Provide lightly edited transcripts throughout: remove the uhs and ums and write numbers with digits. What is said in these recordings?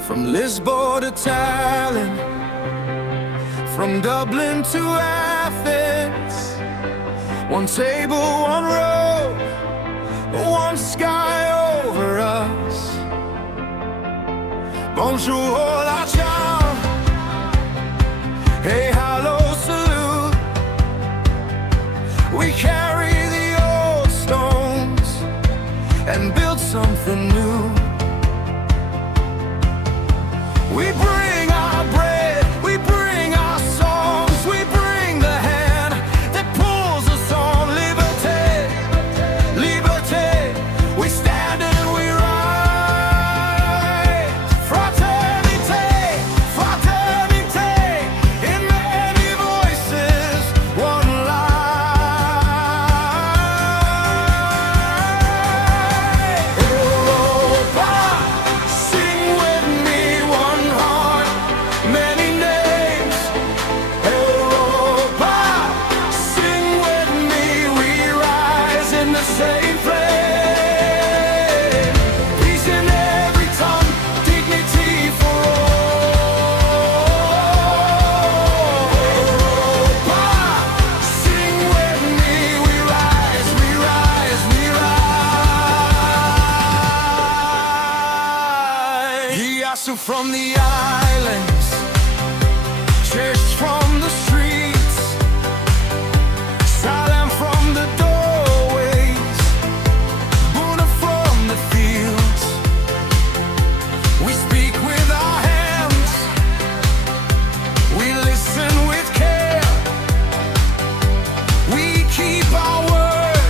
From Lisbon to Tallinn, from Dublin to Athens. One table, one road, one sky over us. Bonjour, la ciao, hey, hello, salute. We carry the old stones and build something new. We bring our bread, we bring our songs, we bring the hand that pulls us on. Liberté, liberté, we stand and we rise. Fraternité, fraternité, in many voices, one life. Europa, sing with me, one heart, many names. Europa, sing with me, we rise in the same flame. Peace in every tongue, dignity for all. Europa, sing with me, we rise, we rise, we rise. Yasu from the islands, church from the streets, Salam from the doorways, Buna from the fields. We speak with our hands, we listen with care, we keep our word,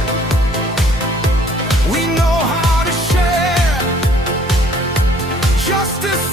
we know how to share. Justice